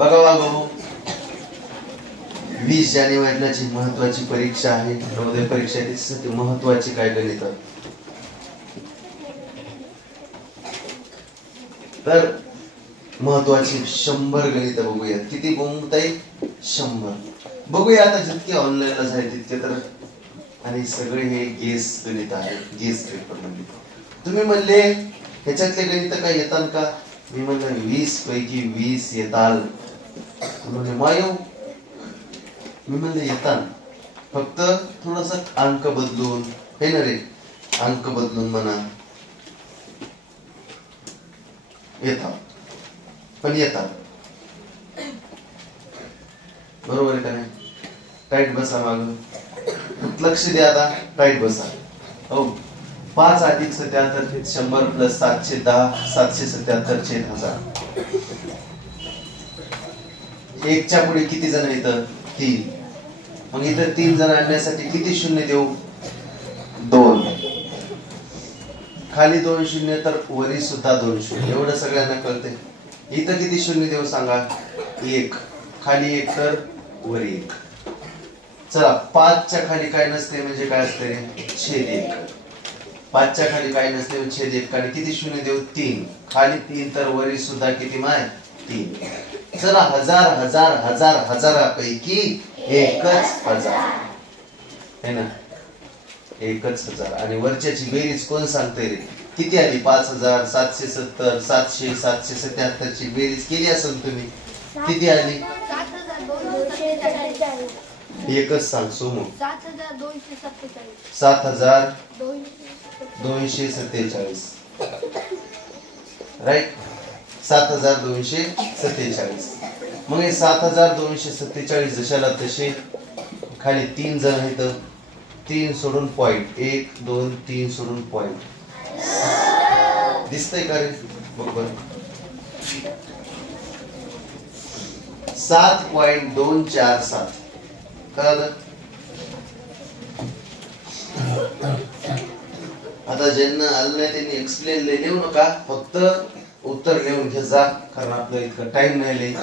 बघा वागो, 20 जानेवारीलाची महत्वाची परीक्षा आहे, नवोदय परीक्षा आहे, त्याच्यासाठी महत्वाची काय गणित. तर महत्वाची 100 गणित बघूया. किती बघताय? 100 बघूया. आता जितके ऑनलाईनला जाईल तितके तर. आणि सगळे हे गेस गणित आहे, गेस पेपर मध्ये. तुम्ही म्हणले ह्याच्यातले गणित काय येतात का? मी म्हणलं 20 पैकी 20 येतात. म्हणजे मायो मी म्हणलं येतात, फक्त थोडस अंक बदलून, हे ना रे, अंक बदलून म्हणा येतात, पण येतात. बरोबर आहे का नाही? टाईट बसा माग, लक्ष द्या. आता टाईट बसा. हो, 5 अधिक 77 100 प्लस 710 777 चे 1000. 1 च्या पुढे किती जण येतं? 3. मग इथं 3 जण आणण्यासाठी किती शून्य देऊ? 2. खाली 2 शून्य तर वरी सुद्धा 2 शून्य. एवढं सगळ्यांना कळते. इथं किती शून्य देऊ सांगा? 1. खाली 1 तर वरी 1. चला, 5 च्या खाली काय नसते म्हणजे काय असते? छेद 1. 5 च्या खाली काय नसते म्हणजे छेद 1. खाली किती शून्य देऊ? 3. खाली 3 तर वरी सुद्धा किती माय? 3. चला, 1000 1000 1000 हजारापैकी एकच 1000 है ना, एकच 1000. आणि वरच्याची बेरीज कोण सांगते रे? किती आली? 5000 770 700 777 ची बेरीज केली असेल तुम्ही. किती आली? 7247. एकच सांग सोमू. 7247. 7247. राईट, 7247. मग हे 7247 जशाला तसे. खाली 3 जण आहेत, 3 सोडून पॉइंट, 1 2 3 सोडून पॉइंट. दिसतंय का रे? बरोबर. 7.247. कळलं? आता ज्यांना आलं नाही त्यांनी एक्सप्लेन लिहू नका, फक्त उत्तर लिहून घे जा, कारण आपल्याला इतका टाइम नाही लई.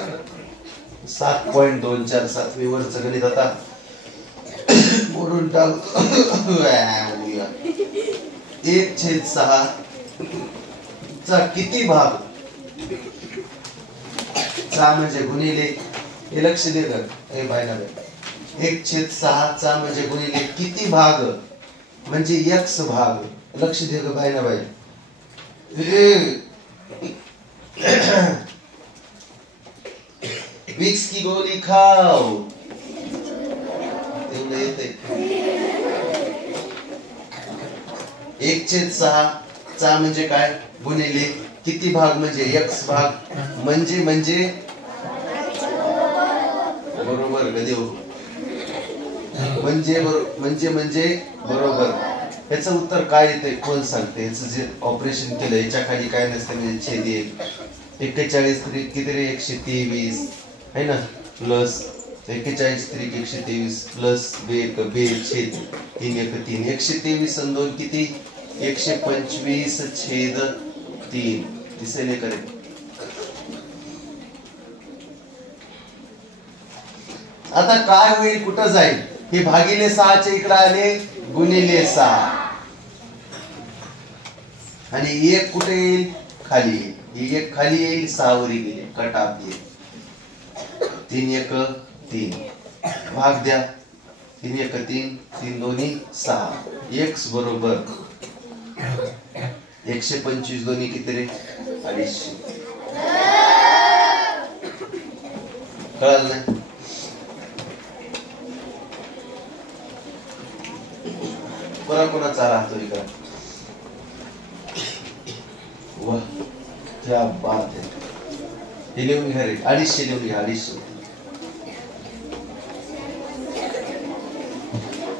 7.247 मी वरचं गणित आता बोलून टाकतो. 1/6 चा किती भाग? चा म्हणजे गुणिले, हे लक्ष दे ग, हे बायला 1/6 चा म्हणजे गुणिले किती भाग म्हणजे x भाग. लक्ष दे ग बायला बाई. विक्स की गोली खाओ. तेवढं येते. 1/6 चा म्हणजे काय? गुणिले किती भाग म्हणजे x भाग. म्हणजे बरोबर गदेव. म्हणजे बरोबर. याचं उत्तर काय येते कोण सांगते? याचं जे ऑपरेशन केलं याच्या खाली काय नसते म्हणजे छेद 1. 41 किती रे? 123 है ना, प्लस 41 3 123 प्लस 2 छेद 3 1 3. 123 आणि 2 किती? 125/3. दिसेल करे. आता काय होईल? कुठं जाईल? हे भागिले 6 चे इकडे आले गुणिले 6 आणि 1 कुठे येईल? खाली येईल. ही 1 खाली येईल, 6 वरी गेले, कट ऑफ येईल. 3 1 3 भाग द्या. 3 1 3 3 2 6. x बरोबर 125 दोन्ही किती रे? 250. कळलं नाही? कोणाचा राहतो इकडं? वाह, क्या बात है. हे लिहून घ्या रे. 250 लिहून घ्या. 250.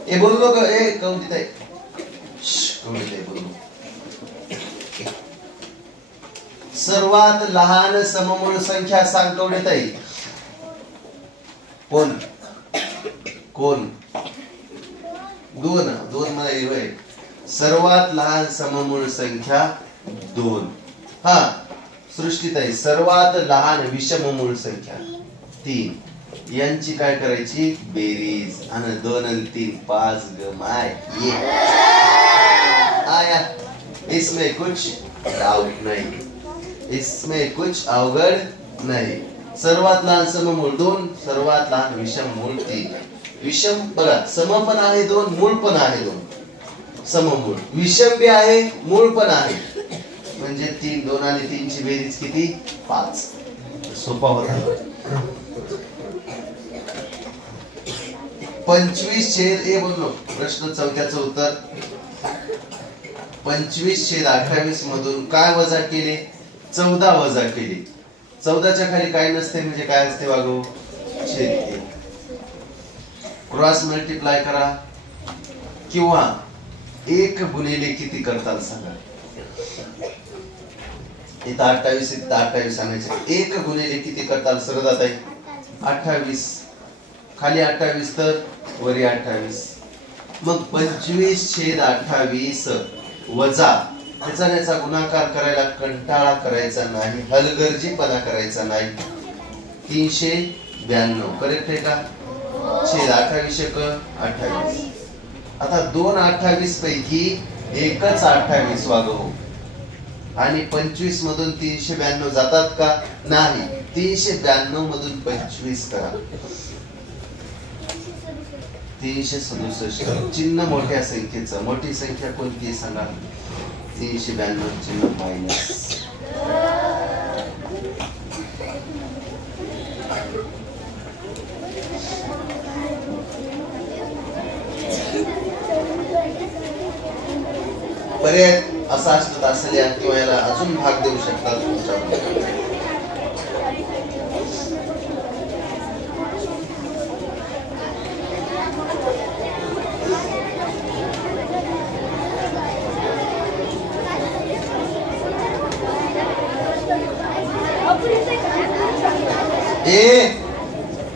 ए बोललो ग. ए कौंडित आहे. कौंडित आहे बोललो. सर्वात लहान सममूळ संख्या सांग कौंडित आहे. कोण? 2 मला येईल. सर्वात लहान सममूळ संख्या 2. हा, सृष्टीताई सर्वात लहान विषममूळ संख्या 3 यांची काय करायची बेरीज आणि 2 आणि 3 5 ग माय ये आया इसमें कुछ डाउट नहीं इसमें कुछ अवघड नहीं सर्वात लहान सममूळ 2 सर्वात लहान विषममूळ 3 विषम बघा सम पण आहे 2 मूळ पण आहे 2 सममूळ विषम बी आहे मूळ पण आहे म्हणजे 3 2 आणि 3 ची बेरीज किती 5 सोपा होता 25/a बोललो प्रश्न चौथ्याचं उत्तर 25/28 मधून काय वजा केले 14 वजा केले 14च्या खाली काय नसते म्हणजे काय असते वागो छेद 1 क्रॉस मल्टिप्लाय करा किंवा 1 गुणिले किती करताल सांगा इथं 28 इथं 28 आणायचे 1 गुणिले किती करताल सरळ जात आहे 28 खाली 28 तर वरी 28 मग 25/28 वजा त्याचा गुणाकार करायला कंटाळा करायचा नाही हलगर्जीपणा करायचा नाही 392 करेक्ट आहे का छेद 28 एक 28 आता 2 28 पैकी एकच 28 वागव आणि 25 मधून 392 जातात का नाही 392 मधून 25 करा 367 चिन्ह मोठ्या संख्येचं मोठी संख्या कोणती सांगा 392 चिन्ह मायनस पर्याय असा असत असल्या किंवा याला अजून भाग देऊ शकतात तुमच्या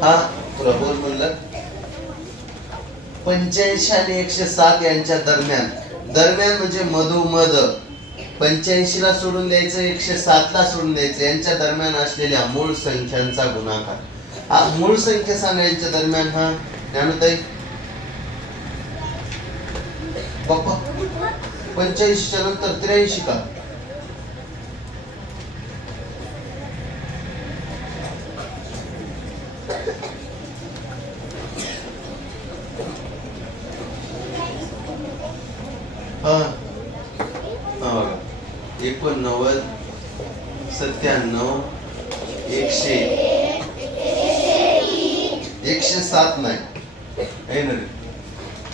हा तुला बोल म्हणलं 85 आणि 107 यांच्या दरम्यान दरम्यान म्हणजे मधोमध 85 ला सोडून द्यायचं 107 ला सोडून द्यायचं यांच्या दरम्यान असलेल्या मूळ संख्यांचा गुणाकार हा मूळ संख्या सांगायच्या दरम्यान हा ज्ञानोताई पप्पा 85 च्या नंतर 83 का हा 89 97 107 नाही आहे ना रे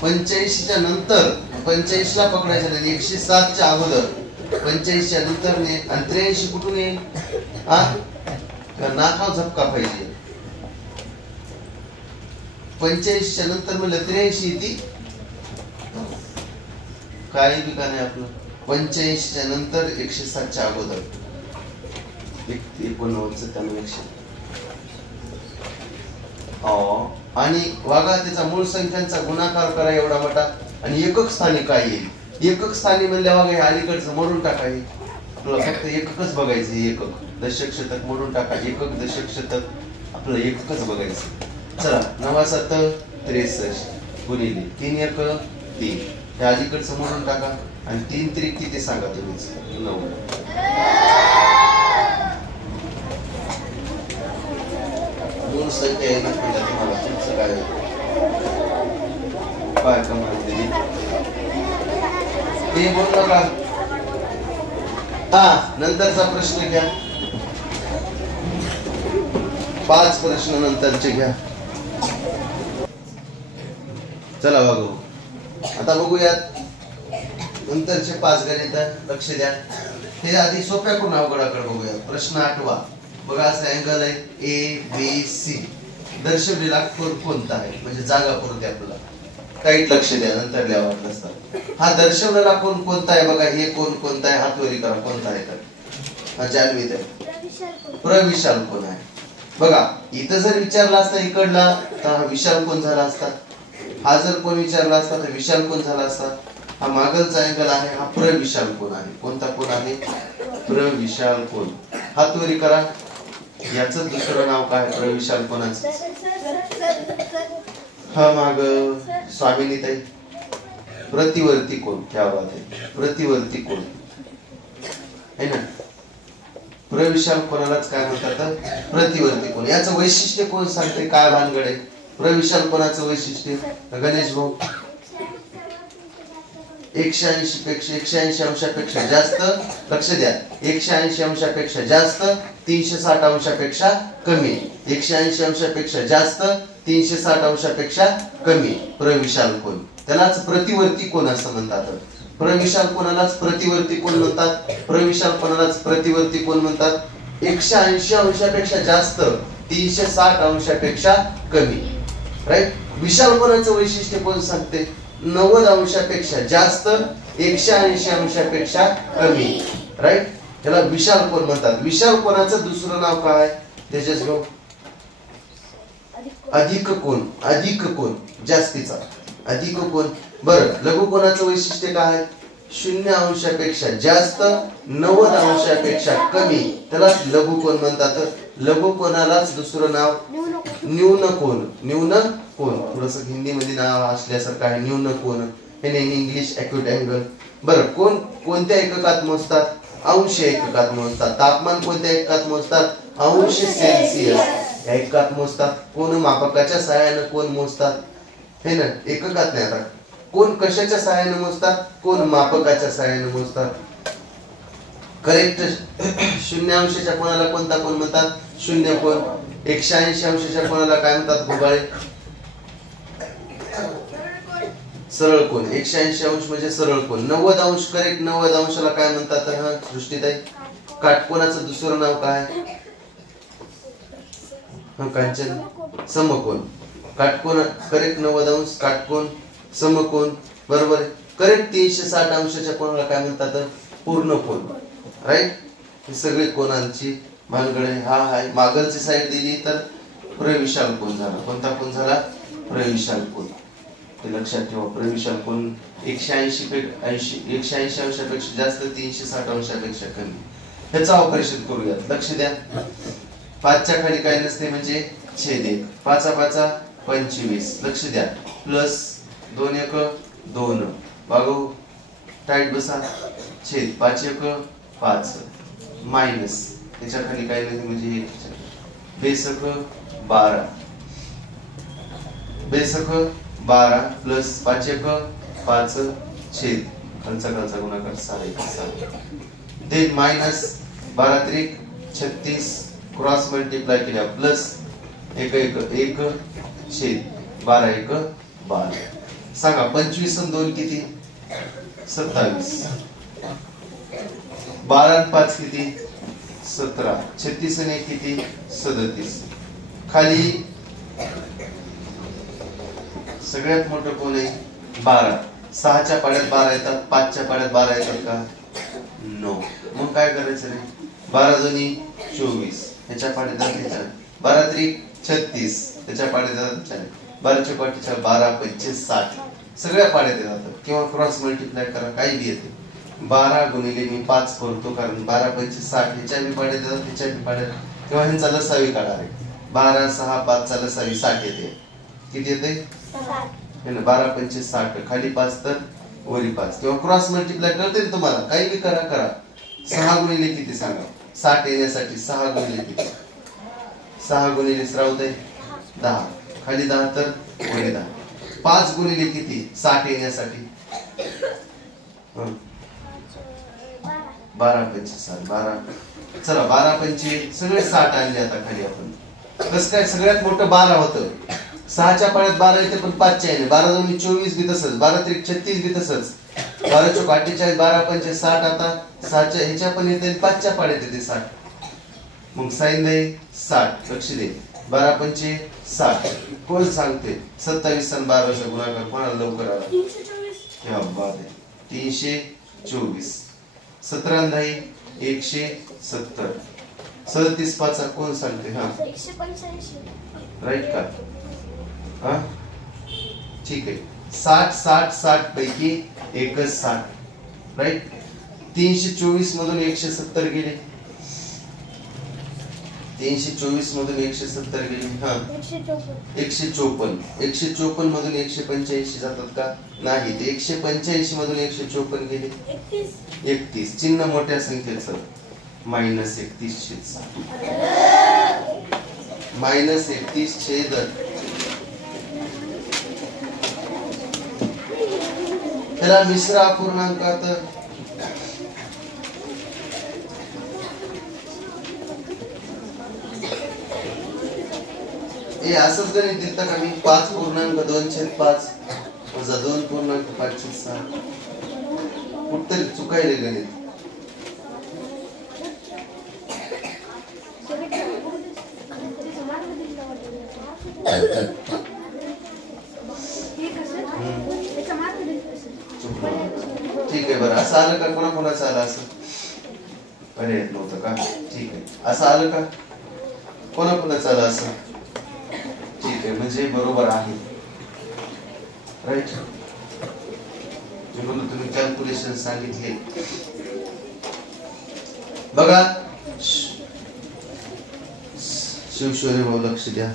85 च्या नंतर 85 ला पकडायचं नाही 107 च्या अगोदर 85 च्या नंतर ने आणि 83 कुठून येईल हा नाकाव झपका पाहिजे 85 च्या नंतर म्हणलं 83 येते काही बी का नाही आपलं 85 च्या नंतर 107 च्या अगोदर 89 त्यामुळे 100 आणि वागा त्याचा मूळ संख्यांचा गुणाकार करा एवढा मोठा आणि एकक स्थानी काय येईल एकक स्थानी म्हणल्या वागा हे अलीकडचं मोडून टाकाय आपल्याला फक्त एककच बघायचं एकक दशक शतक मोडून टाका एकक दशक शतक आपल्याला एककच बघायचं चला 9 63 गुणिले 3 1 3 हे अलीकडचं मोडून टाका आणि 3 त्रिक किती सांगा तुम्हीच 9 मूळ संख्या आहे ना तुम्हाला तुमचं काय कमाल दिली ते बोल नका हा नंतरचा प्रश्न घ्या 5 प्रश्न नंतरचे घ्या चला बघू आता बघूयात नंतरचे 5 गणित लक्ष द्या हे आधी सोप्या कोण अवघडाकडे बघूया प्रश्न 8वा बघा असं अँगल आहे ए बी सी दर्शवलेला कोण कोणता आहे म्हणजे जागा पुरते आपल्याला टाईट लक्ष द्या नंतर लिहावं असतं हा दर्शवलेला कोण कोणता आहे बघा हे कोण कोणता आहे हात वरी करा कोणता आहे तर हा जान्हवीत आहे प्रविशाल कोण आहे बघा इथं जर विचारला असता इकडला तर हा विशाल कोण झाला असता हा जर कोण विचारला असता तर विशाल कोण झाला असता हा मागलचा अँगल आहे हा प्रविशाल कोण आहे कोणता कोण आहे प्रविशाल कोन. हातवरी करा. याचं दुसरं नाव काय प्रविशाल कोणाचं? हा माग स्वामिनी ताई. प्रतिवर्ती कोण. क्या बात आहे. प्रतिवर्ती कोण है ना. प्रविशाल कोणालाच काय म्हणतात प्रतिवर्ती कोण. याचं वैशिष्ट्य कोण सांगते काय भानगड आहे. प्रविशाल कोणाचं वैशिष्ट्य गणेश भाऊ. 180 अंशापेक्षा जास्त. लक्ष द्या 180 अंशापेक्षा जास्त 360 अंशापेक्षा कमी. 180 अंशापेक्षा जास्त 360 अंशापेक्षा कमी प्रविशाल कोन. त्यालाच प्रतिवर्ती कोन असं म्हणतात. प्रविशाल कोणालाच प्रतिवर्ती कोन म्हणतात. प्रविशाल कोणालाच प्रतिवर्ती कोन म्हणतात. 180 अंशापेक्षा जास्त 360 अंशापेक्षा कमी. राईट. विशाल कोणाचं वैशिष्ट्य कोण सांगते. 90 अंशापेक्षा जास्त 180 अंशापेक्षा कमी. राईट. त्याला विशाल कोन म्हणतात. विशाल कोणाचं दुसरं नाव काय तेजस भाऊ. अधिक कोन. अधिक कोन जास्तीचा अधिक कोन. बरं लघु कोणाचं वैशिष्ट्य काय. 0 अंशापेक्षा जास्त 90 अंशापेक्षा कमी. त्याला लघु कोन म्हणतात. लघु कोणालाच दुसरं नाव न्यून कोन. न्यून कोन थोडस हिंदी मध्ये नाव असल्यासारखं आहे. न्यून कोन हे इन इंग्लिश ॲक्यूट अँगल. बरं कोण कोणत्या एककात मोजतात. अंश एककात मोजतात. तापमान कोणत्या एककात मोजतात. अंश सेल्सिअस या एककात मोजतात. कोण मापकाच्या सहाय्याने कोण मोजतात हे ना. एककात नाही. आता कोण कशाच्या सहाय्याने मोजतात. कोण मापकाच्या सहाय्याने मोजतात. करेक्ट. 0 अंशाच्या कोणाला कोणता कोण म्हणतात. शून्य कोण. 180 अंशाच्या कोणाला काय म्हणतात घोगाळे. सरळ कोण. 180 अंश म्हणजे सरळ कोण. 90 अंश करेक्ट. 90 अंशाला काय म्हणतात. हा सृष्टीताई. काटकोनाचं दुसरं नाव काय. हा कांचन. समकोन. काटकोन करेक्ट. 90 अंश काटकोन समकोन बरोबर आहे. करेक्ट. 360 अंशाच्या कोणाला काय म्हणतात पूर्ण कोन. राईट. ही सगळी कोणांची भानगड आहे. हा आहे मागलची साईड दिली तर प्रविशाल कोन झाला. कोणता कोन झाला प्रविशाल कोन. ते लक्षात ठेवा. प्रविशाल कोन 180 अंशापेक्षा जास्त 360 अंशापेक्षा कमी. ह्याचं ऑपरेशन करूयात. लक्ष द्या. 5च्या खाली काय नसते म्हणजे छेद 1. 5 5 25. लक्ष द्या. प्लस 2 1 2 बागो टाईट बसा. छेद 5 1 5 मायनस त्याच्या खाली काय नाही म्हणजे 1 बेसक 12 बेसक 12 प्लस 5 1 5 छेद खालचा गुणाकार 6 1 6 ते मायनस 12 त्रिक 36 क्रॉस मल्टिप्लाय केल्या प्लस 1 1 1 छेद 12 1 12. सांगा 25 आणि 2 किती 27. 12 आणि 5 किती 17. 36 आणि 1 किती 37. खाली सगळ्यात मोठं कोण आहे 12. 6च्या पाड्यात 12 येतात. 5च्या पाड्यात 12 येतात का नो. मग काय करायचं रे 12 दोन्ही 24 ह्याच्या पाड्यात जातात. 12 त्रिक 36 त्याच्या पाड्यात जातात. 12 चौपाटी 12 25 60 सगळ्या पाड्यात येतात. किंवा क्रॉस मल्टिप्लाय करा काही बी येते. 12 गुणिले मी 5 करतो कारण 12 25 60 ह्याच्या बी पाड्यात येतात ह्याच्या बी पाड्यात. किंवा ह्यांचा लसावी काढा रे 12 6 5 चा लसावी 60 येते. किती येते 12 25 60 खाली 5 तर वरी 5. किंवा क्रॉस मल्टिप्लाय करते ना तुम्हाला काही बी करा. 6 गुणिले किती सांगा 60 येण्यासाठी 6 गुणिले किती 6 गुणिले श्रावत आहे 10 खाली 10 तर वरी 10. 5 गुणिले किती 60 येण्यासाठी 12 25 60 12. चला 12 25 सगळे 60 आणले. आता खाली आपण कसं काय सगळ्यात मोठं 12 होतं. 6च्या पाड्यात 12 येते पण 5च्या येणे. 12 दोन्ही 24 बी तसंच. 12 त्रिक 36 बी तसंच. 12 चौक 48 12 25 60. आता 6च्या ह्याच्या पण येते 5च्या पाड्यात येते 60. मग साइन दे 60. लक्ष दे 12 25 60. कोण सांगते 27 आणि 12 गुणाकार कोणाला लवकर आला 324. 17 10 170. 37 5 कोण सांगते हा 185. राईट का हा ठीक आहे. 60 60 60 पैकी एकच 60 राईट. 324 मधून 170 गेले. 324 मधून 170 गेले. हा 154. 154 मधून 185 जातात का? नाही. ते 185 मधून 154 गेले. 31. चिन्ह मोठ्या संख्येचं -31 -31 छेद त्याला मिश्र अपूर्णांकात हे असंच गणित दिलं का मी 5.2/5 वजा 2.5/6 कुठतरी चुकायले गणित. ठीक आहे बरं. असं आलं का? कोणाचं आलं असं? पर्याय नव्हतं का? ठीक आहे. असं आलं का? कोणाचं आलं असं? ठीक आहे, म्हणजे बरोबर आहे. राईट. तुम्ही कॅल्क्युलेशन सांगितले बघा. शिवशोरे भाऊ लक्ष द्या.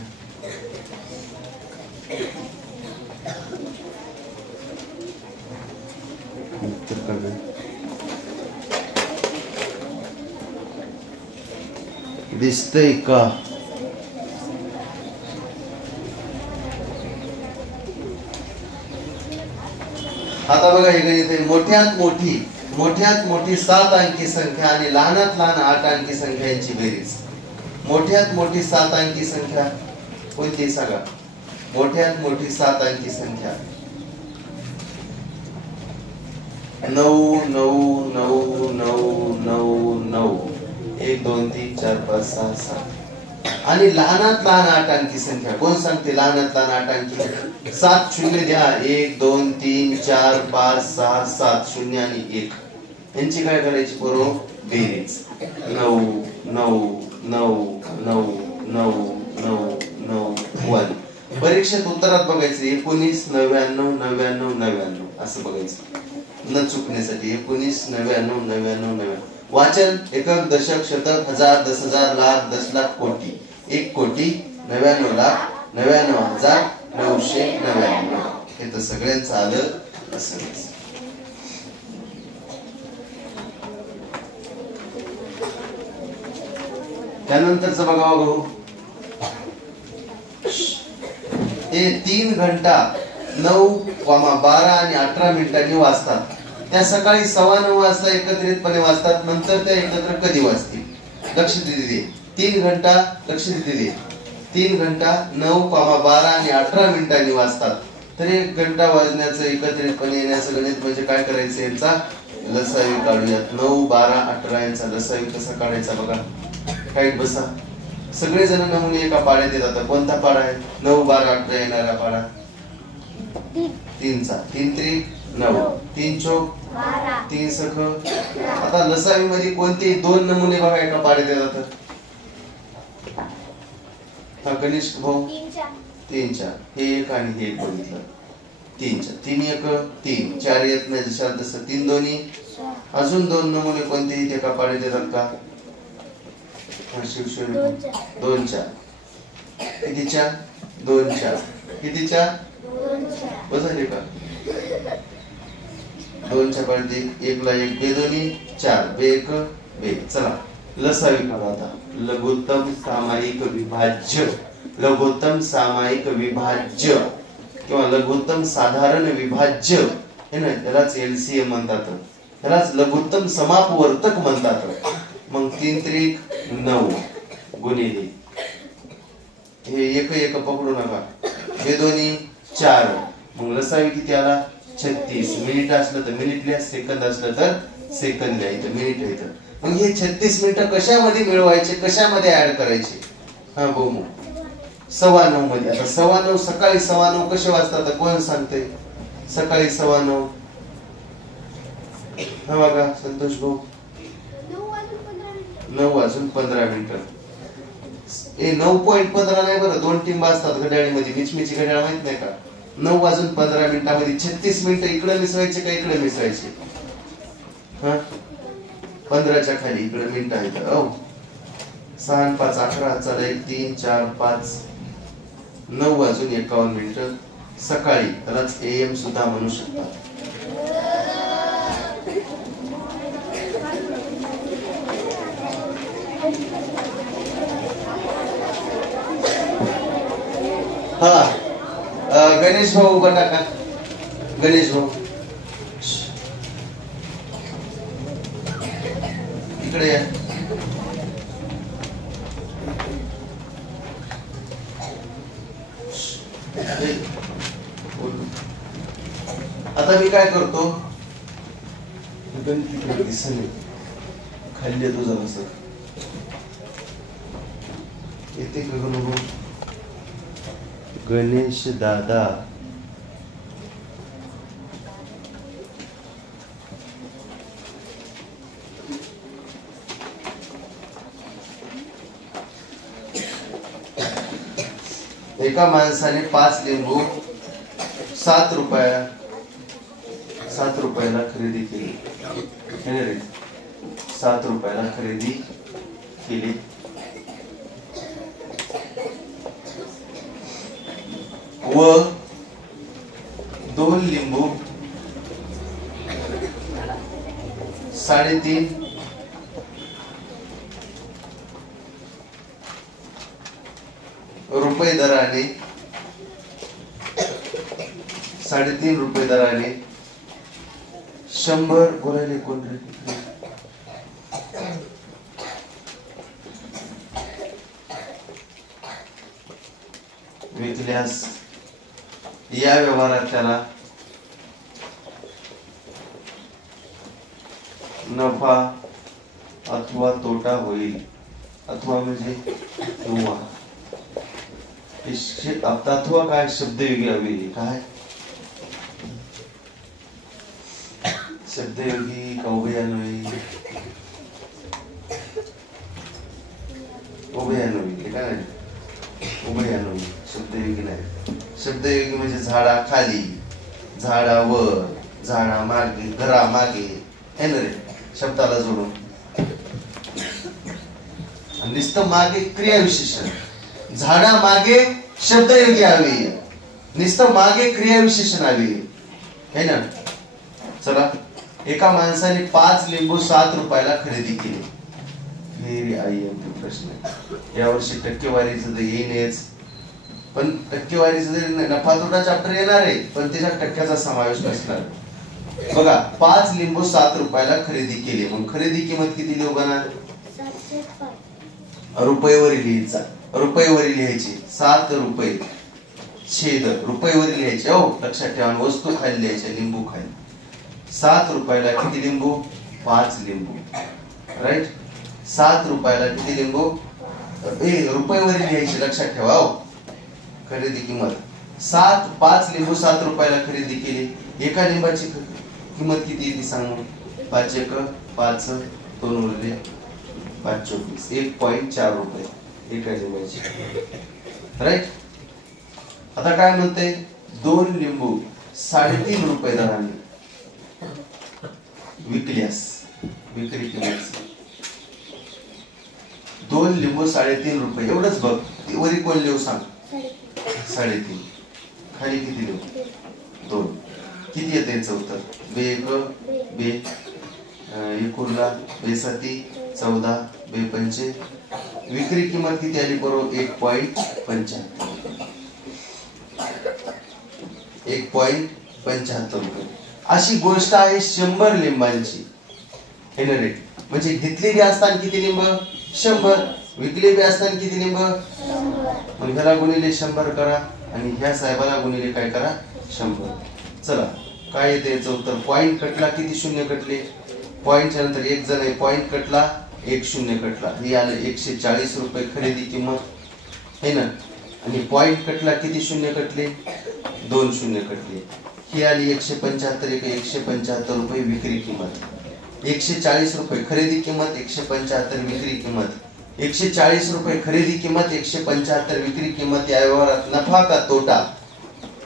दिसतंय का? आता बघा हे गणित आहे. मोठ्यात मोठी 7 अंकी संख्या आणि लहानात लहान 8 अंकी संख्यांची बेरीज. मोठ्यात मोठी 7 अंकी संख्या कोणती सांगा? मोठ्यात मोठी 7 अंकी संख्या 9 9 9 9 9 9 1 2 3 4 5 6 7. आणि लहानात लहान 8 अंकी संख्या कोण सांगते? लहानात लहान 8 अंकी 7 शून्य द्या. 1 2 3 4 5 6 7 शून्य आणि 1 यांची काय करायची पोरो? बेरीज. 9 9 9 9 9 9 9 1. परीक्षेत उत्तरात बघायचं 19 99 99 99 असं बघायचं न चुकण्यासाठी. 19 99 99 99. वाचन एकक दशक शतक हजार 10,000 लाख 10,00,000 कोटी 1,99,99,999. हे तर सगळ्यांचं आलं असं. त्यानंतरच बघा बघू. हे 3 घंटा 9, 12 आणि 18 मिनिटांनी वाजतात. त्या सकाळी 9:15 वाजता एकत्रितपणे वाजतात. नंतर त्या एकत्र कधी वाजतील? लक्ष दे. 3 घंटा लक्ष दे. 3 घंटा 9, 12 आणि 18 मिनिटांनी वाजतात. तर 1 घंटा वाजण्याचं एकत्रितपणे येण्याचं गणित म्हणजे काय करायचं? यांचा लसावी काढूयात. 9, 12, 18 यांचा लसावी कसा काढायचा बघा. काय बसा. सगळेजण नमुने एका पाड्यात येतात. कोणता पाडा आहे? 9, 12, 18 येणारा पाडा 3चा. 3 त्रिक 9, 3 चौक 3 सख. आता लसावी मध्ये कोणते 2 नमुने बघा एका पाड्यात येतात? हा कनिष्ठ भाऊ 3च्या. हे 1 आणि हे 1 बघितलं. 3च्या. 3 1 3 4 येत नाही जसं तसं. 3 दोन्ही. अजून 2 नमुने कोणते इथे एका पाड्यात येतात का? शिवशोरी 2च्या. कितीच्या? 2च्या. कितीच्या? बसले का? 2च्या पाड्यात 1 ला 1 बे दोन्ही 4 बे 1 बे. चला लसावी काढा आता. लघुत्तम सामायिक विभाज्य. लघुत्तम सामायिक विभाज्य किंवा लघुत्तम साधारण विभाज्य हे ना, त्यालाच LCM म्हणतात. त्यालाच लघुत्तम समापवर्तक म्हणतात. मग 3 त्रिक 9 गुणिले हे 1 1 पकडू नका. हे दोन्ही 4. मग लसावी किती आला? 36. मिनिट असलं तर मिनिट लिहा. सेकंद असलं तर सेकंद लिहायचं. मिनिट लिहायचं. मग हे 36 मिनिटं कशामध्ये मिळवायचे? कशामध्ये ऍड करायचे? हा भाऊ 9:15 मध्ये. आता 9:15 सकाळी 9:15 कसे वाजतात कोण सांगते? सकाळी 9:15 हा बघा संतोष भाऊ 9:15. हे 9.15 नाही बरं. 2 टिंब असतात घड्याळीमध्ये. मिचमिची घड्याळ माहित नाही का? 9:15 मिनिटांमध्ये 36 मिनिटं इकडे मिसवायचे का इकडे मिसवायचे? हा 15च्या खाली इकडे मिनिट आहेत. 6 आणि 5 11. चला 1 3 4 5 9 वाजून 51 मिनिटं सकाळी. त्यालाच AM सुद्धा म्हणू शकतात. हा गणेश भाऊ उभा टाका. गणेश भाऊ इकडे या. आता मी काय करतो, दिसले खाल्ली तुझा बस येते का नको. गणेश दादा एका माणसाने 5 लिंबू 7 रुपयाला खरेदी केली. 7 रुपयाला खरेदी केली. व 2 लिंबू 3.5 रुपये दराने 3.5 रुपये दराने 100 बोलायले कोण रे विकल्यास या व्यवहारात त्याला नफा अथवा तोटा होईल. अथवा म्हणजे किंवा अथवा काय शब्दयोगी हवी. काय शब्दयोगी का उभयान्वयी. उभयान्वयी काय नाही. उभयान्वयी शब्दयोगी नाही. शब्दयोगी म्हणजे झाडा खाली, झाडावर, झाडा मागे, घरा मागे है ना रे शब्दाला जोडून. नुसतं मागे क्रियाविशेषण. झाडा मागे शब्दयोगी हवी, नुसतं मागे क्रियाविशेषण हवी है ना. चला एका माणसाने 5 लिंबू 7 रुपयाला खरेदी केली. फेरी आई प्रश्न यावर्षी टक्केवारीचं तर येईनच, पण टक्केवारीचं जरी नफा तोटा चॅप्टर येणार आहे पण त्याच्यात टक्क्याचा समावेश नसणार. बघा 5 लिंबू 7 रुपयाला खरेदी केली. मग खरेदी किंमत किती लिहू बना. रुपयेवरी लिहायचा. रुपयेवरी लिहायची 7 रुपये छेद रुपयेवरी लिहायचे. हो लक्षात ठेवा. वस्तू खाली लिहायच्या लिंबू खाली. 7 रुपयाला किती लिंबू 5 लिंबू राईट. 7 रुपयाला किती लिंबू रुपयेवरी लिहायची लक्षात ठेवा. हो खरेदी किंमत 5 लिंबू 7 रुपयाला खरेदी केली. एका लिंबाची किंमत किती ती सांगू. 5 1 5 2 उरले 5 24 1.4 रुपये एका लिंबाची राईट. आता काय म्हणते 2 लिंबू 3.5 रुपये दराने विकल्यास विक्री किंमत 2 लिंबू 3.5 रुपये एवढंच बघ. वरी कोण लिहू सांग. 3.5 खाली किती लिहू 2. किती येते याचं उत्तर. 2 1 2 एकुरला 2 7 14 2 5. विक्री किंमत किती आली बरोबर 1.75 1.75 रुपये. अशी गोष्ट आहे 100 लिंबांची. रेट म्हणजे घेतलेली असताना किती लिंब 100, विकलेली असताना किती लिंब 100. मग ह्याला गुणिले 100 करा आणि ह्या साहेबाला गुणिले काय करा 100. चला काय येते याचं उत्तर. पॉइंट कटला किती शून्य कटले. पॉइंटच्या नंतर एक जण आहे पॉइंट कटला 1 शून्य कटला. हे आलं 140 रुपये खरेदी किंमत है ना. आणि पॉइंट कटला किती शून्य कटले 2 शून्य कटले. ही आली 175 175 रुपये विक्री किंमत. 140 रुपये खरेदी किंमत 175 विक्री किंमत. 140 रुपये खरेदी किंमत 175 विक्री किंमत. या व्यवहारात नफा का तोटा.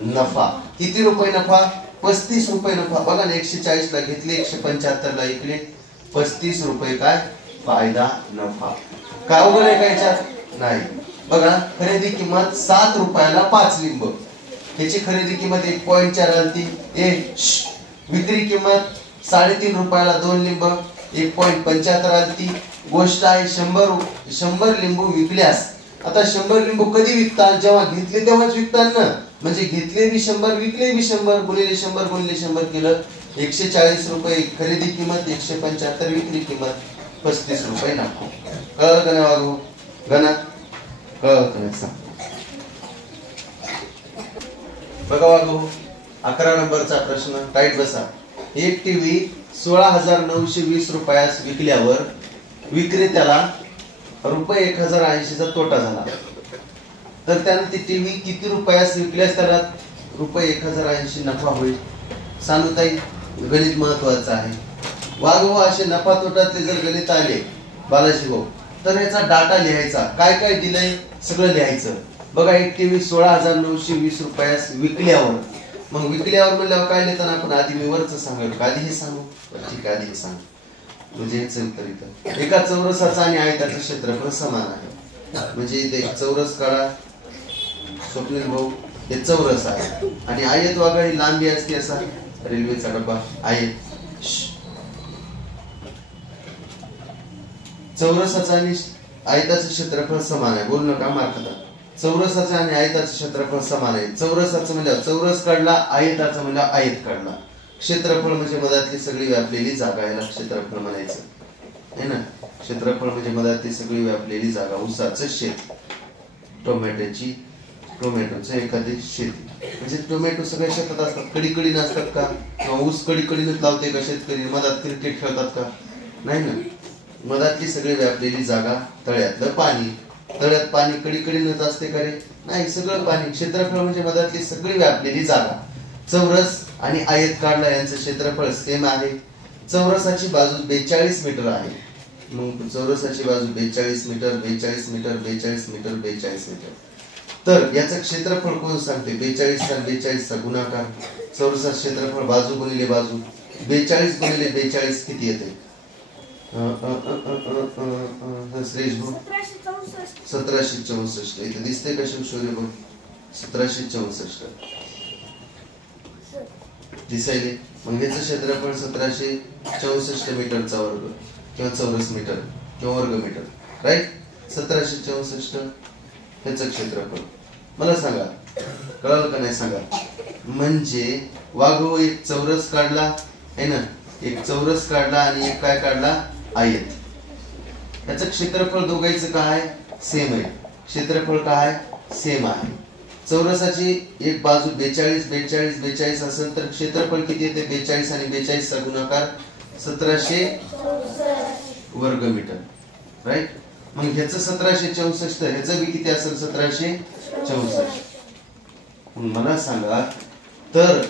नफा. किती रुपये नफा 35 रुपये नफा. बघा ना 140 ला घेतले 175 ला विकले 35 रुपये काय फायदा नफा. काय अवघड आहे का याच्यात? नाही. बघा खरेदी किंमत 7 रुपयाला 5 लिंब, ह्याची खरेदी किंमत 1.4 आलती. विक्री किंमत 3.5 रुपयाला 2 लिंब 1.75 आलती. गोष्ट आहे 100 लिंबू विकल्यास. आता 100 लिंबू कधी विकतात? जेव्हा घेतले तेव्हाच विकतात ना. म्हणजे घेतले बी 100 विकले बी 100 गुणिले 100 केलं 140 रुपये खरेदी किंमत, 175 विक्री किंमत, 35 रुपये नफा. कळलं का नाही वागू? गणा कळलं का नाही सांग. बघा वागू 11 नंबरचा प्रश्न. टाईट बसा. एक टीव्ही 16,920 रुपयास विकल्यावर विक्रेत्याला रुपये 1080 चा तोटा झाला, तर त्याने ती टीव्ही किती रुपयास विकल्यास त्याला रुपये 1080 नफा होईल? सानूताई गणित महत्वाचं आहे. वागव असे नफा तोटातले जर गणित आले बालाजी भाऊ, तर याचा डाटा लिहायचा. काय काय दिलंय सगळं लिहायचं. बघा एक टीव्ही 16,920 रुपयास विकल्यावर, मग विकल्यावर म्हणल्यावर काय लिहिताना आपण आधी मी वरच सांगेल. आधी हे सांगू? ठीक आहे, आधी हे सांग म्हणजे तर इथं एका चौरसाचा आणि आयताचं क्षेत्रफळ समान आहे. म्हणजे इथे चौरस काढा स्वप्नील भाऊ, हे चौरस आहे आणि आयत वागा ही लांबी असते असा रेल्वेचा डब्बा आयत. चौरसाचा आणि आयताचं क्षेत्रफळ समान आहे. बोल नका मार्कता. चौरसाचं आणि आयताचं क्षेत्रफळ समान आहे. चौरसाचं म्हणजे चौरस काढला, आयताचं म्हणजे आयत काढला. क्षेत्रफळ म्हणजे मधातली सगळी व्यापलेली जागा, याला क्षेत्रफळ म्हणायचं आहे ना. क्षेत्रफळ म्हणजे मधातली सगळी व्यापलेली जागा. ऊसाचं शेत, टोमॅटोचं एखादी शेती, म्हणजे टोमॅटो सगळ्या शेतात असतात, कडी नसतात का? किंवा ऊस कडी लावते का शेतकरी? मधात क्रिकेट खेळतात का? नाही ना. मधातली सगळी व्यापलेली जागा, तळ्यातलं पाणी, तळ्यात पाणी कडी असते का रे? नाही, सगळं पाणी. क्षेत्रफळ म्हणजे मधातली सगळी व्यापलेली जागा. चौरस आणि आयत काढला, यांचं क्षेत्रफळ सेम आहे. चौरसाची बाजू 42 मीटर आहे. मग चौरसाची बाजू 42 मीटर, 42 मीटर, 42 मीटर, 42 मीटर. तर याचं क्षेत्रफळ कोण सांगते? 42 आणि 42 चा गुणाकार. चौरसाचं क्षेत्रफळ बाजू गुणिले बाजू, 42 गुणिले 42 किती येते? श्रेष भाऊ 1764. इथे दिसते का शिवशौर्य भाऊ? 1764 दिसायले. मग याचं क्षेत्रफळ 1764 मीटरचा वर्ग किंवा चौरस मीटर किंवा वर्ग मीटर. राईट. 1764 याचं क्षेत्रफळ. मला सांगा कळलं का नाही सांगा. म्हणजे वाघो एक चौरस काढला आहे ना, एक चौरस काढला आणि एक काय काढला? आयत. याचं क्षेत्रफळ दोघांचं काय? सेम आहे. क्षेत्रफळ काय? सेम आहे. चौरसाची एक बाजू 42 असेल तर क्षेत्रफळ किती येते? 42 आणि 42 चा गुणाकार 1700 वर्ग मीटर. राईट. मग ह्याचं 1764, ह्याचं बी किती असेल? 1764. मला सांगा तर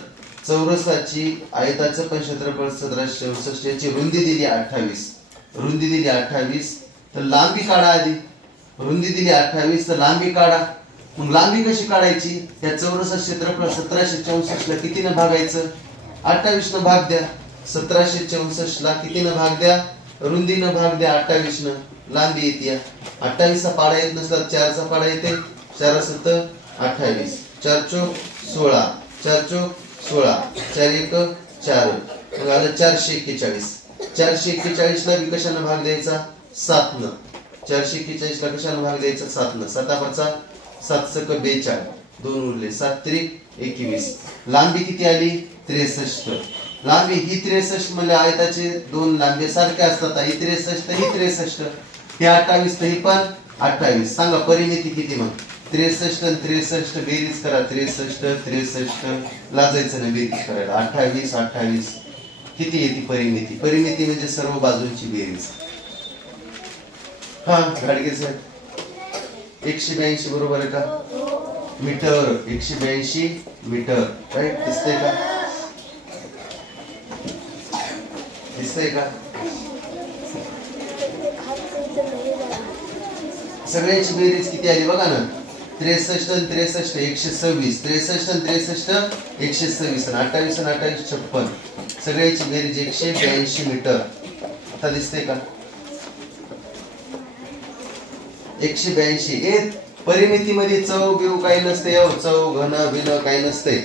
चौरसाची आयताचं पण क्षेत्रफळ 1764, याची रुंदी दिली 28, रुंदी दिली 28, तर लांबी काढा आधी. रुंदी दिली 28 तर लांबी काढा. मग लांबी कशी काढायची? या चौरसाचं क्षेत्रफळ 1764 ला कितीनं भागायचं? 28 न भाग द्या. 1764 ला कितीनं भाग द्या? रुंदीनं भाग द्या 28 न. लांबी येते 28 चा पाडा येत नसला 4 चा पाडा येते. 4 7 28, 4 चौक 16, 4 चौक 16, 4 1 4, मग आलं 441. 441 ला बी कशानं भाग द्यायचा? 7 न. 441 ला कशानं भाग द्यायचा? 7 न. 7 7 सक 42, 2 उरले 7 त्रिक 21. लांबी किती आली? 63. लांबी ही 63 म्हणजे आयताचे दोन लांबी सारखे असतात. ही 63 ही 63, ही 28 ही पण 28. सांगा परिमिती किती? मग 63 आणि 63 बेरीज करा. 63 लाजायचं नाही बेरीज करायला. 28 किती येते परिमिती? परिमिती म्हणजे सर्व बाजूंची बेरीज. हा गाडगे साहेब 182 बरोबर आहे का? Metre 182 metre. राईट. दिसतंय का? दिसतंय का? सगळ्यांची बेरीज किती आली बघा ना. 63 आणि 63 126, 63 आणि 63 126, आणि 28 आणि 28 56. सगळ्यांची बेरीज 182 मीटर. आता दिसतंय का 182 परिमितीमध्ये चव बिव काही नसते चव घन बिन काही नसते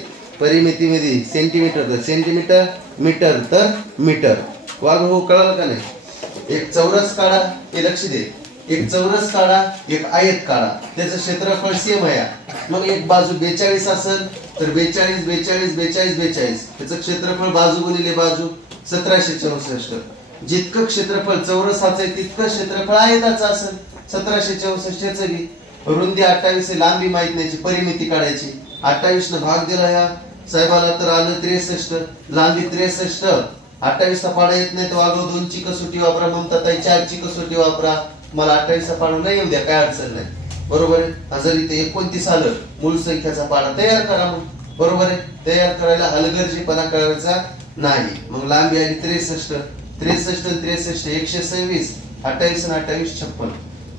परिमितीमध्ये सेंटीमीटर तर सेंटीमीटर मीटर तर मीटर वाघ हो कळलं का नाही एक चौरस काढा हे लक्ष दे एक चौरस काढा एक आयत काढा त्याचं क्षेत्रफळ सेम आहे मग एक बाजू 42 असेल तर 42 42 42 42 त्याचं क्षेत्रफळ बाजू गुणिले बाजू 1764 जितकं क्षेत्रफळ चौरसाचं आहे तितकं क्षेत्रफळ आयताचं असेल 1764 चं बी रुंदी 28 आहे लांबी माहित नाही परिमिती काढायची 28 न भाग दिला ह्या साहेबाला तर आलं 63 लांबी 63 28 चा पाडा येत नाही तर वागव 2 ची कसोटी वापरा ममता ताई 4 ची कसोटी वापरा मला 28 चा पाडा नाही येऊ द्या काय अडचण नाही बरोबर आहे जर इथे 29 आलं मूळ संख्याचा पाडा तयार करा मग बरोबर आहे तयार करायला हलगर्जीपणा करायचा नाही मग लांबी आली 63 63 आणि 63 126 28 आणि 28 56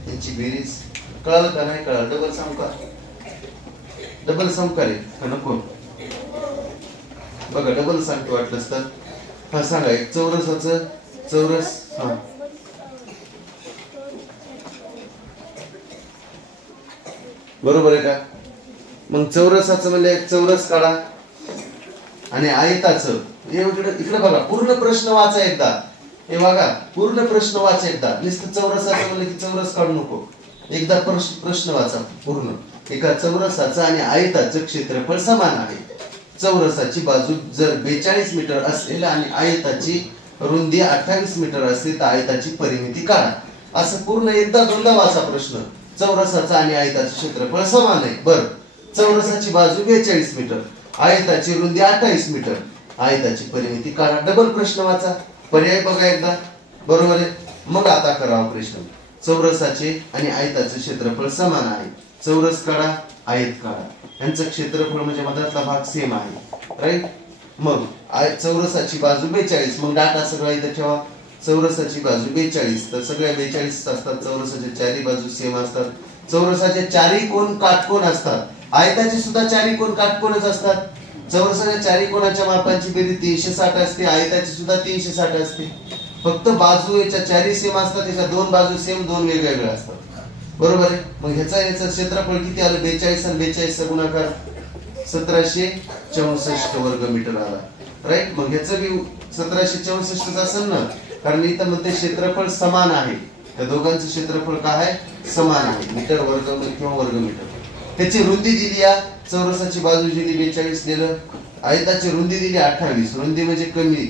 यांची बेरीज कळलं का नाही कळलं डबल संख्या रे का नको बघा डबल सांगतो वाटलंच तर हा सांगा एक चौरसाचं चौरस हा बरोबर आहे का मग चौरसाचं म्हणजे एक चौरस काढा आणि आयताचं इकडे बघा पूर्ण प्रश्न वाचा एकदा हे बघा पूर्ण प्रश्न वाचा एकदा नुसतं चौरसाचं म्हणलं की चौरस काढू नको एकदा प्रश्न वाचा पूर्ण एका चौरसाचं आणि आयताचं क्षेत्रफळ समान आहे चौरसाची बाजू जर 42 मीटर असेल आणि आयताची रुंदी 28 मीटर असेल तर आयताची परिमिती काढा असं पूर्ण एकदा दोनदा वाचा प्रश्न चौरसाचं आणि आयताचं क्षेत्रफळ समान आहे बर चौरसाची बाजू 42 मीटर आयताची रुंदी 28 मीटर आयताची परिमिती काढा डबल प्रश्न वाचा पर्याय बघा एकदा बरोबर आहे मग आता करा प्रश्न चौरसाचे आणि आयताचे क्षेत्रफळ समान आहे चौरस काढा आयत काढा यांचं क्षेत्रफळ म्हणजे मधातला भाग सेम आहे राईट मग चौरसाची बाजू 42 मग डाटा सगळा इथे ठेवा चौरसाची बाजू 42 तर सगळ्या 42 असतात चौरसाच्या चारी बाजू सेम असतात चौरसाचे चारही कोण काटकोन असतात आयताचे सुद्धा चारही कोण काटकोनच असतात चौरसाच्या चारही कोणाच्या मापांची बेरीज 360 असते आयताची सुद्धा 360 असते फक्त बाजू याच्या चारही सेम असतात त्याच्या दोन बाजू सेम दोन वेगवेगळ्या असतात बरोबर आहे मग ह्याचा क्षेत्रफळ किती आलं 42 आणि 42 चा गुणाकार 1764 वर्ग मीटर आला राईट मग ह्याचं बी 1764 असेल ना कारण इथं म्हणते क्षेत्रफळ समान आहे त्या दोघांचं क्षेत्रफळ काय आहे समान आहे मीटर वर्ग किंवा वर्ग मीटर त्याची रुंदी दिली या चौरसाची बाजू दिली 42 दिलं आयताची रुंदी दिली 28 रुंदी म्हणजे कमी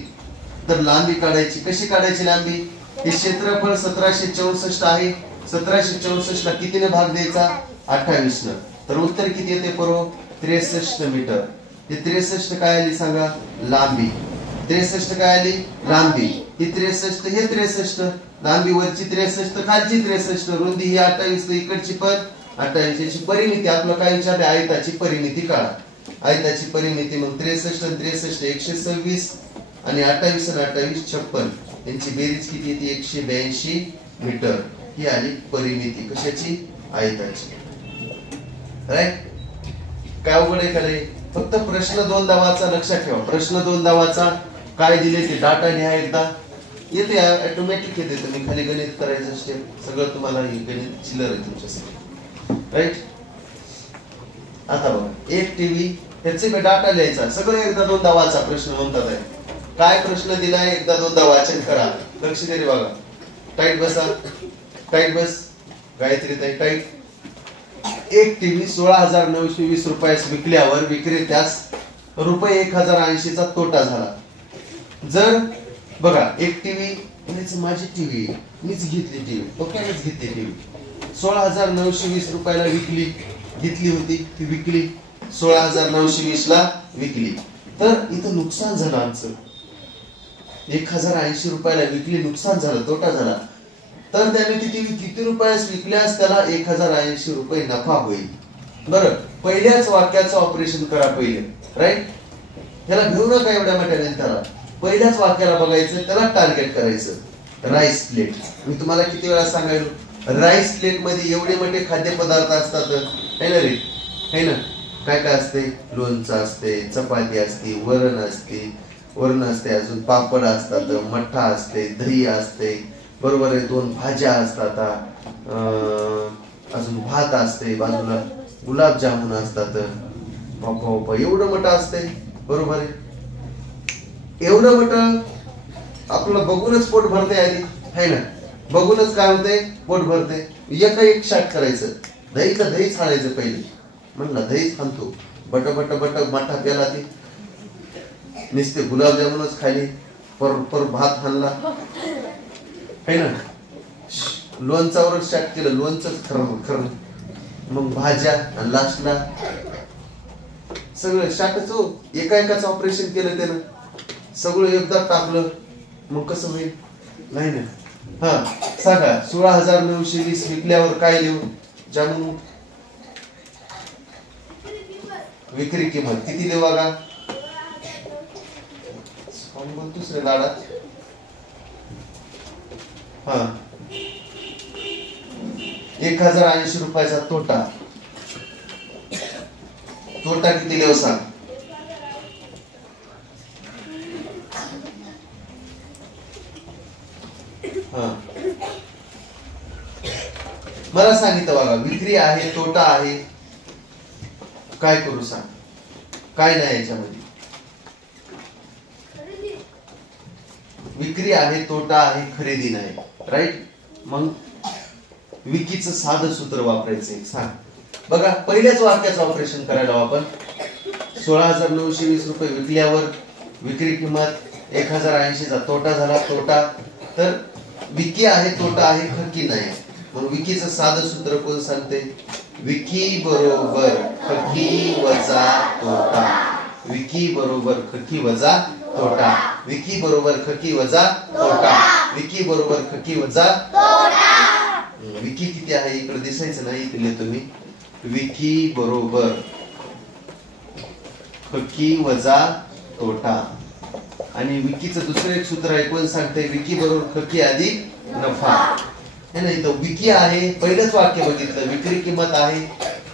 तर लांबी काढायची कशी काढायची लांबी हे क्षेत्रफळ 1764 आहे 1764 ला कितीने भाग द्यायचा 28 न तर उत्तर किती येते बरोबर 63 मीटर हे 63 काय आली सांगा लांबी 63 काय आली लांबी ही 63 हे 63 लांबी वरची 63 तर खालची 63 रुंदी ही 28 तर इकडची पण 28 ची परिमिती आपलं काय विचारले आयताची परिमिती काढा आयताची परिमिती मग 63 आणि 63 126 आणि 28 आणि 28 56 यांची बेरीज किती येते 182 मीटर ही आली परिमिती कशाची आयताची राईट काय अवघड आहे का नाही फक्त प्रश्न दोनदा वाचा लक्षात ठेवा प्रश्न दोनदा वाचा काय दिले ते डाटा लिहा एकदा येते ऑटोमॅटिक येते तुम्ही खाली गणित करायचं स्टेप सगळं तुम्हाला गणित चिल्लर आहे तुमच्यासाठी राईट आता बघा एक टीव्ही त्याचे डाटा लिहायचा सगळं एकदा दोनदा वाचा प्रश्न म्हणतात आहे काय प्रश्न दिलाय एकदा दोनदा वाचन करा लक्ष दे बघा टाईट बसा टाईट बस गायत्री ताई टाईट एक टीव्ही 16,920 रुपयास विकल्यावर विक्रेत्यास रुपये 1,080 चा तोटा झाला जर बघा एक टीव्ही माझी टीव्ही मीच घेतली टीव्ही पप्पानेच घेतली टीव्ही 16,920 रुपयाला घेतली होती ती विकली 16,920 ला विकली तर इथं नुकसान झालं आमचं 1,080 रुपयाला विकली नुकसान झालं तोटा झाला तर त्याने ती टीव्ही किती रुपयास विकल्यास त्याला 1,080 रुपये नफा होईल बरं पहिल्याच वाक्याचं ऑपरेशन करा पहिले राईट याला घेऊ नका एवढ्या मोठ्याने त्याला पहिल्याच वाक्याला बघायचं त्याला टार्गेट करायचं राईस प्लेट मी तुम्हाला किती वेळा सांगायलो राईस प्लेट मध्ये एवढे मोठे खाद्यपदार्थ असतात है ना रे है ना काय काय असते लोणचं असते चपाती असते वरण असते वरण असते, अजून पापड असतात, मठ्ठा असते, दही असते, बरोबर आहे, 2 भाज्या असतात, अजून भात असते, बाजूला गुलाबजामुन असतात. बापा बापा एवढं मठ असते, बरोबर आहे. एवढं मठ आपलं बघूनच पोट भरते आधी, है ना. बघूनच काय होते, पोट भरते. एक शाट करायचं, दहीचं दहीच खायचं पहिले. म्हणलं दहीच खातो, बट बट बट मठा प्याला ती नुसते गुलाबजामुनच खाली, पर भात खाल्ला, है ना. लोणचावरच शाट केलं, लोणचंच खरं, मग भाज्या आणि लास्टला सगळं शाटच. हो, एकाच ऑपरेशन केलं त्यानं, सगळं एकदा टाकलं, मग कसं होईल, नाही ना. हा सांगा, 16,920 विकल्यावर काय लिहू? जामून विक्री किंमत किती लिहू बघा? दुसरे लाडात. हा 1,080 रुपयाचा तोटा. तोटा किती लिहू सांग? मला सांगितलं बघा, विक्री आहे, तोटा आहे, काय करू सांग? काय नाही याच्यामध्ये? विक्री आहे, तोटा आहे, खरेदी नाही, राईट. मग विकीचं साधं सूत्र वापरायचं. सांग बघा, पहिल्याच वाक्याचं ऑपरेशन करायला आपण. 16,920 रुपये विकल्यावर विक्री किंमत 1,080 चा तोटा झाला. तोटा तर विकी आहे, तोटा आहे, खकी नाही. मग विकीचं साधं सूत्र कोण सांगते? विकी बरोबर खकी वजा तोटा. विकी बरोबर खकी वजा तोटा. विकी बरोबर खकी वजा तोटा. विकी बरोबर खकी वजा तोटा. विकी किती आहे इकडे दिसायचं नाही, इकडे तुम्ही. विकी बरोबर खकी वजा तोटा. आणि विकीचं दुसरं एक सूत्र आहे, कोण सांगते? विकी बरोबर खकी अधिक नफा. हे नाही तर विकी आहे, पहिलंच वाक्य बघितलं, विक्री किंमत आहे.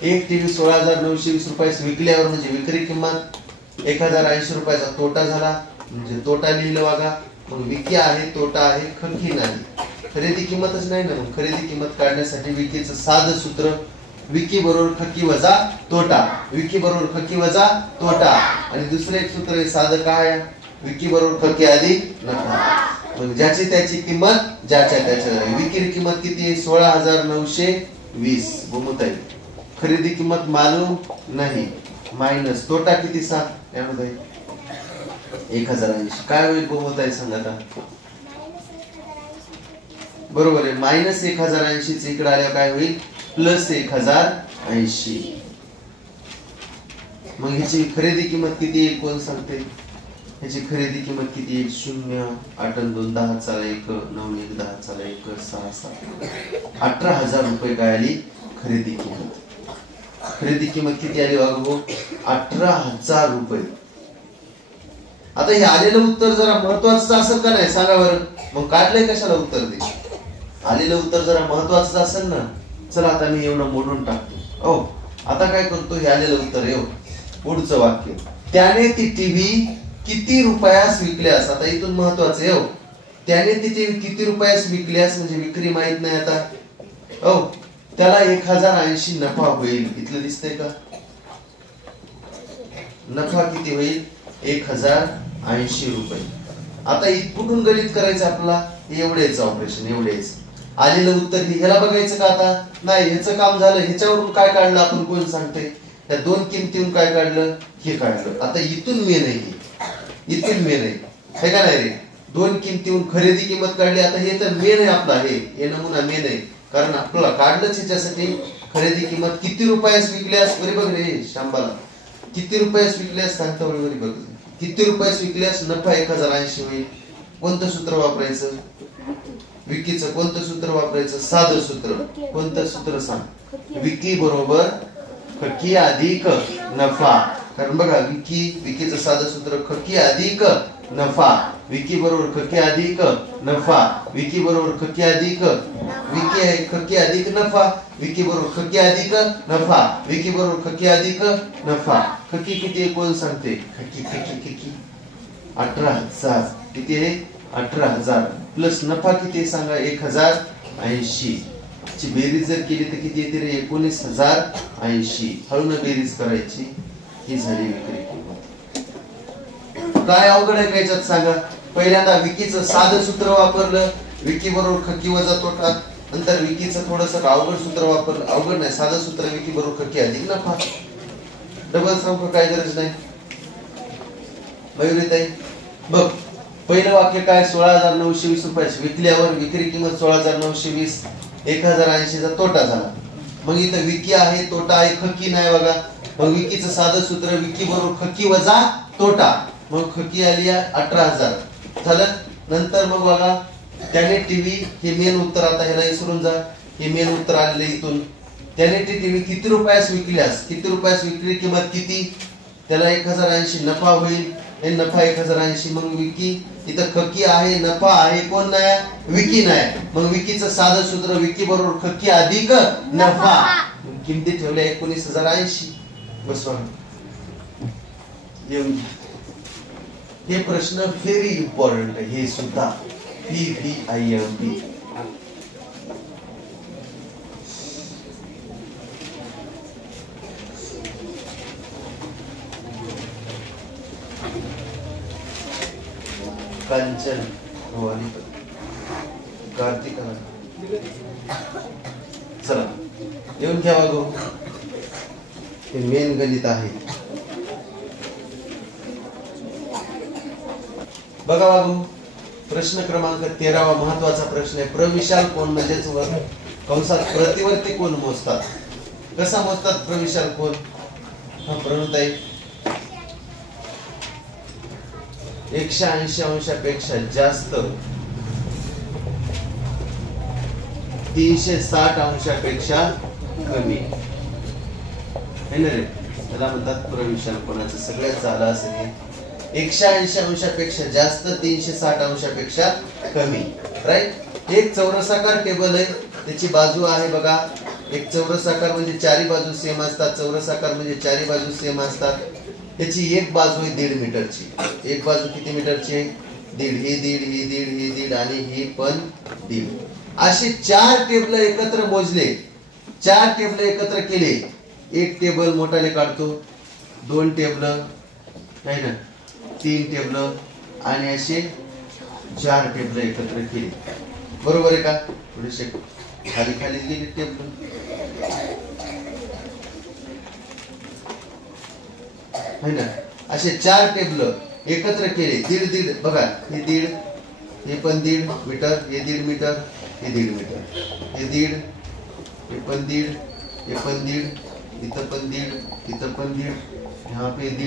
एक टीव्ही 16,920 रुपयास विकल्यावर म्हणजे विक्री किंमत 1,080 रुपयाचा तोटा झाला, म्हणजे तोटा लिहिलं बघा. मग विकी आहे, तोटा आहे, खकी नाही. खरेदी किंमतच नाही ना. मग खरेदी किंमत काढण्यासाठी विकीचं साधं सूत्र विकी बरोबर खकी वजा तोटा. विकी बरोबर खकी वजा तोटा. आणि दुसरं एक सूत्र आहे साधं, काय? विकी बरोबर खकी अधिक नफा. मग ज्याची त्याची किंमत ज्याच्या त्याच्या. विक्री किंमत किती आहे? 16,920. बोमताई खरेदी किंमत मालूम नाही, मायनस तोटा किती सांग? यामध्ये 1,080 काय होईल बोमताई सांग आता? बरोबर आहे, मायनस 1,080 इकडे आल्या काय होईल? प्लस 1,080. मग ह्याची खरेदी किंमत किती येईल कोण सांगते? ह्याची खरेदी किंमत किती येईल? 0 8 2 10 चा 1 9 1 10 चा 1 6 7 18,000 रुपये काय आली खरेदी किंमत. खरेदी किंमत किती आली बाबू? 18,000 रुपये. आता हे आलेलं उत्तर जरा महत्वाचं असेल का नाही सांगा बरं? मग काढलंय कशाला उत्तर ते? आलेलं उत्तर जरा महत्वाचं असेल ना. चला आता मी एवढं मोडून टाकतो. ओ आता काय करतो? हे आलेलं उत्तर येऊ. पुढचं वाक्य, त्याने ती टीव्ही किती रुपयास विकल्यास. आता इथून महत्वाचं येऊ, त्याने ती टीव्ही किती रुपयास विकल्यास म्हणजे विक्री माहित नाही आता. ओ त्याला 1,080 नफा होईल. इथलं दिसतंय का? नफा किती होईल? 1,080 रुपये. आता कुठून गणित करायचं आपल्याला? एवढेच ऑपरेशन, एवढेच. आलेलं उत्तर ह्याला बघायचं का आता? नाही, ह्याचं काम झालं. ह्याच्यावरून काय काढलं आपण कोण सांगते? त्या दोन किमतीतून काय काढलं? हे काढलं. आता इथून मेन आहे, इथून मेन आहे, हे का नाही रे? दोन किमतीतून खरेदी किंमत काढली. आता हे तर मेन आहे आपला, हे नमुना मेन आहे, कारण आपल्याला काढलंच ह्याच्यासाठी. खरेदी किंमत किती रुपयास विकल्यास? बरे बघ रे शांबाला, किती रुपयास विकल्यास सांगता बरोबर बघ. किती रुपयास विकल्यास नफा 1,080 होईल. कोणतं सूत्र वापरायचं? विकीचं कोणतं सूत्र वापरायचं? साधं सूत्र. कोणतं सूत्र सांग? विकी बरोबर खकी अधिक नफा. कारण बघा विकीचं साधं सूत्र खकी अधिक नफा. विकी बरोबर खकी अधिक नफा. विकी बरोबर खकी अधिक विकी आहे खकी अधिक नफा. विकी बरोबर खकी अधिक नफा. विकी बरोबर खकी अधिक नफा. खकी किती कोण सांगते? खकी खकी खकी 18,000 किती आहे 18,000 प्लस नफा किती आहे सांगा 1,080 ची बेरीज जर केली तर किती येते रे 19,080 हळून बेरीज करायची ही झाली विक्री किंमत काय अवघड आहे का याच्यात सांगा पहिल्यांदा विकीचं साधं सूत्र वापरलं विकी बरोबर खक्की वजा तोटा नंतर विकीचं थोडस अवघड सूत्र वापरलं अवघड नाही साधं सूत्र विकी बरोबर खक्की अधिक नफा डबल सांगू काय गरज नाही मयुरीताई बघ पहिलं वाक्य काय 16,920 रुपयाची विकल्यावर विक्री किंमत 16,920 1,080 चा तोटा झाला मग इथं विकी आहे तोटा आहे खक्की नाही बघा मग विकीचं साधं सूत्र विकी बरोबर खक्की वजा तोटा मग खक्की आली 18,000 झालं नंतर मग बघा त्याने टीव्ही हे मेन उत्तर आता ह्याला विसरून जा हे मेन उत्तर आलेलं इथून त्याने टीव्ही किती रुपयास विकल्यास किती रुपयास विक्री किंमत किती त्याला 1,080 नफा होईल हे नफा 1,080 मग विकी इथं खक्की आहे नफा आहे कोण नाही विकी नाही मग विकीचं साधं सूत्र विकी बरोबर खक्की अधिक नफा किमती ठेवल्या 19,080 बसवा येऊन हे प्रश्न व्हेरी इम्पॉर्टंट आहे हे सुद्धा PVIMP कांचन भवानी कार्तिका चला येऊन घ्या बघू हे मेन गणित आहे बघा बाबू प्रश्न क्रमांक 13 महत्वाचा प्रश्न आहे प्रविशाल कोण म्हणजेच कंसात प्रतिवर्ती कोण मोजतात कसा मोजतात प्रविशाल कोण हा प्रणुताई 180 अंशापेक्षा जास्त 360 अंशापेक्षा कमी है ना रे त्याला म्हणतात प्रविशाल कोणाचं सगळ्यात झालं असेल 180 अंशापेक्षा जास्त 360 अंशापेक्षा कमी राईट एक चौरसाकार टेबल आहे त्याची बाजू आहे बघा एक चौरसाकार म्हणजे चारी बाजू सेम असतात चौरसाकार म्हणजे चारी बाजू सेम असतात त्याची एक बाजू आहे 1.5 मीटरची एक बाजू किती मीटरची आहे 1.5 ही 1.5 ही 1.5 ही 1.5 आणि ही पण 1.5 असे 4 टेबल एकत्र मोजले 4 टेबल एकत्र केले एक टेबल मोठाले काढतो 2 टेबल आहे ना 3 टेबल आणि असे 4 टेबल एकत्र केले बरोबर आहे का थोडेसे खाली खाली गेले टेबल है ना असे 4 टेबल एकत्र केले 1.5 बघा हे 1.5 हे पण 1.5 मीटर हे 1.5 मीटर हे 1.5 मीटर हे 1.5 हे पण 1.5 हे पण 1.5 इथं पण 1.5 इथं पण 1.5 यहाँ पे 1.5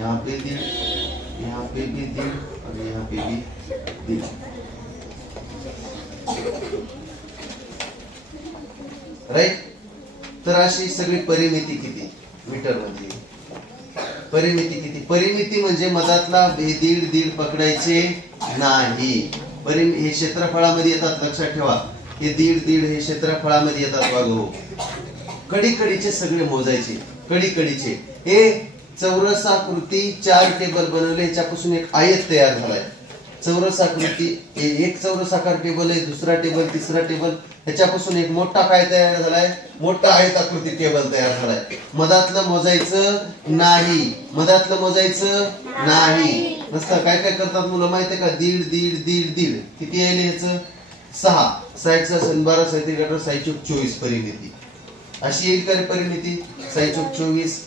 यहाँ पे 1.5 यहाँ पे भी 1.5 और यहाँ पे भी 1.5 राइट तर अशी सगळी परिमिती किती मीटर मध्ये परिमिती किती परिमिती म्हणजे मधातला 1.5 पकडायचे नाही हे क्षेत्रफळामध्ये येतात लक्षात ठेवा हे 1.5 हे क्षेत्रफळामध्ये येतात बघा कडी-कडीचे सगळे मोजायचे कडी-कडीचे हे चौरसाकृती 4 टेबल बनवले याच्यापासून एक आयत तयार झालाय चौरसाकृती एक चौरसाकार टेबल आहे दुसरा टेबल तिसरा टेबल याच्यापासून एक मोठा काय तयार झालाय मोठा आयताकृती टेबल तयार झालाय मधातलं मोजायचं नाही मधातलं मोजायचं नाही नसतं काय काय करतात मुलं माहितीये का 1.5 किती आहे ह्याचं 6 6 12 37 6 24 परिमिती अशी येईल का परिमिती 6 24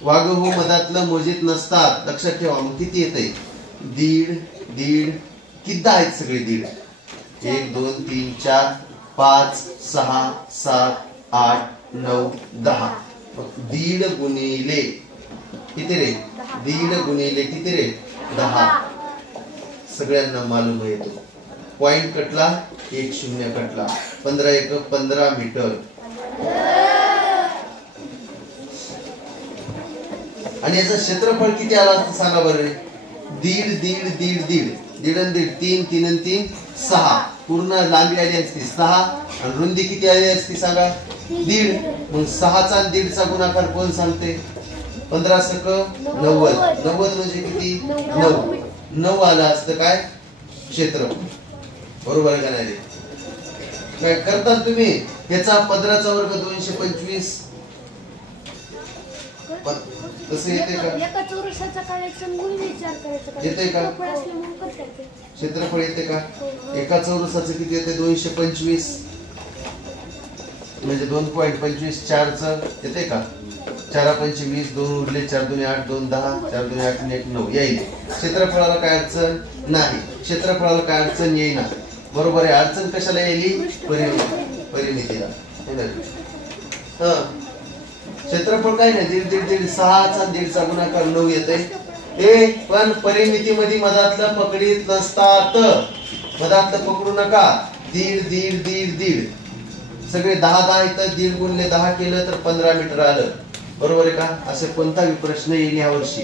वाघहू मधातलं मोजित नसतात लक्षात ठेवा मग किती येतंय 1.5 किती आहेत सगळे 1.5 1 2 3 4 5 6 7 8 9 10 1.5 गुणिले किती रे 1.5 गुणिले किती रे 10 सगळ्यांना मालूम येतो पॉइंट कटला 1 0 कटला 15 1 15 मीटर आणि याचं क्षेत्रफळ किती आला असतं सांगा बरं 1.5 3 3 3 6 पूर्ण लांबी आली असती 6 आणि रुंदी किती आली असती सांगा 1.5 मग 6 चा 1.5 चा गुणाकार कोण सांगते 15 सक 90 90 म्हणजे किती 9 9 आलं असतं काय क्षेत्रफळ. बरोबर आहे का नाही रे? काय करतात तुम्ही? याचा 15चा वर्ग 225 तसं येते का? एका चौरसाचा काढायचा गुण विचार करायचा. येते का? क्षेत्रफळ असल्यामुळे करता येते. क्षेत्रफळ येते का? एका चौरसाचं किती येते? 225 म्हणजे 2.25 4चं येते का? 4 5 20 2 उरले 4 2 8 2 10 4 2 8 1 9 येईल. क्षेत्रफळाला काय अडचण नाही. क्षेत्रफळाला काय अडचण येईना. बरोबर आहे. अडचण कशाला येईल? परिमितीला. क्षेत्रफळ काय नाही, दीड दीड दीड 6चा 1.5चा गुणाकार 9 येते. पण परिमितीमध्ये मधातलं पकडीत नसतात. मधातलं पकडू नका. दीड दीड दीड दीड सगळे 10 10 इथं 1.5 गुणले 10 केलं तर 15 मीटर आलं. बरोबर आहे का? असे कोणताही प्रश्न येईल या वर्षी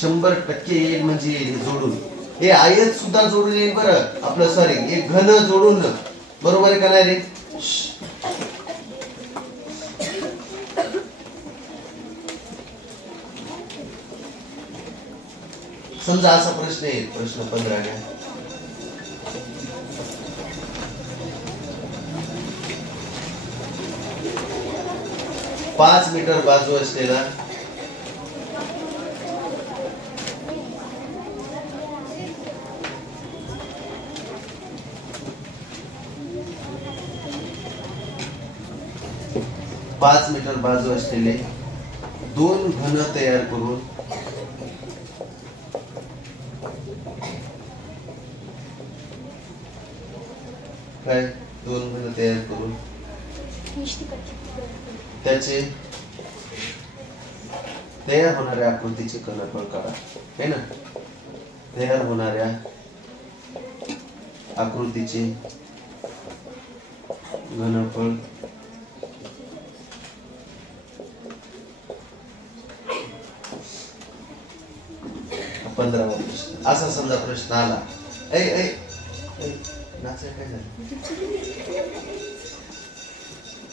100% येईल. म्हणजे येईल जोडून. हे आयत सुद्धा जोडून येईल बरं आपलं. सॉरी, हे घन जोडून. बरोबर आहे का नाही रे? समजा असा प्रश्न येईल. प्रश्न 15 घ्या. 5 मीटर बाजू असलेला पाच मीटर बाजू असलेले 2 घन तयार करून काय 2 घन तयार करून त्याचे तयार होणाऱ्या आकृतीचे घनफळ काढा. है ना? तयार होणाऱ्या आकृतीचे घनफळ पंधरावा प्रश्न. असा समजा प्रश्न आला. काय झालं?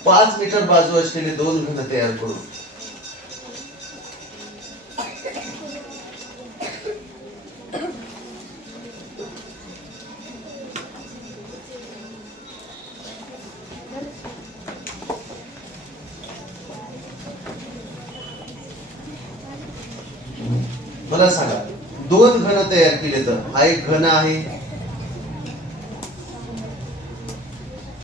5 मीटर बाजू असलेले 2 घन तयार करू. मला सांगा 2 घन तयार केले तर हा एक घन आहे